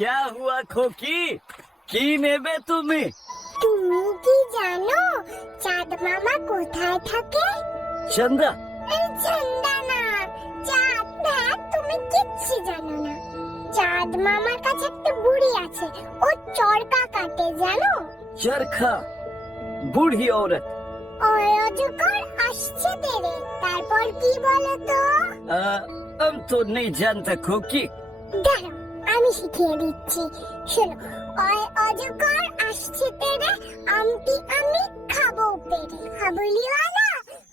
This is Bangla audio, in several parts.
क्या हुआ खोकी? কি নেবে তুমি? তুমি কি জানো চাঁদ মামা কোথায় থাকে? চন্দা? চন্দা না, চাঁদ। দেখ, তুমি কিচ্ছু জানো না। চাঁদ মামার কাছে একটা বুড়ি আছে, ও চরকা কাটে, জানো? চরখা? বুড়ি औरत? অজগর আসছে তেরে, তারপর কি বলো তো? हम तो नहीं जानता खोकी। দাঁড়াও, আমি শিখিয়ে দিচ্ছি, শোনো। অজগর আসছে তেরে, আমটি আমি খাবো পেরে। কাবুলিওয়ালা,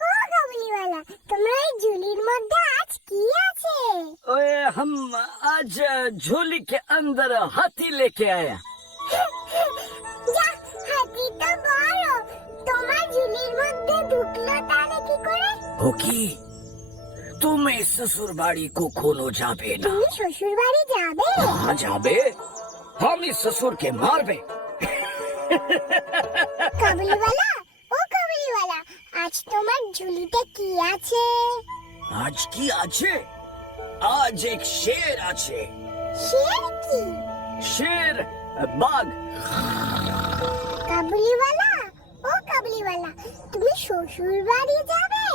ও কাবুলিওয়ালা, তোমরা এই ঝুলির মধ্যে আজ কি আছে? ओए हम आज झोली के अंदर हाथी लेके आया। যা, হাতি তো বড়, তোমার ঝুলির মধ্যে ঢুকলো তাহলে কি করে? खोकी, तुम इस ससुर बाड़ी को खोलो जाबे ना। তুমি শ্বশুর বাড়ি যাবে? हाँ जाबे, हम इस ससुर के मारबे। কাবুলিওয়ালা, ও কাবুলিওয়ালা, আজ তোমার ঝুলিতে কি আছে? आज की आछे? आज एक शेर आछे। শের কি? शेर बाघ। কাবুলিওয়ালা, ও কাবুলিওয়ালা, তুমি শ্বশুর বাড়ি যাবে?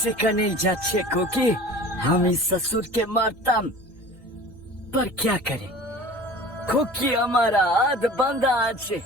সেখানে যাচ্ছে खोकी, हम इस ससुर के मारताम, पर क्या करे, खोकी हमारा हाथ बंधा আছে।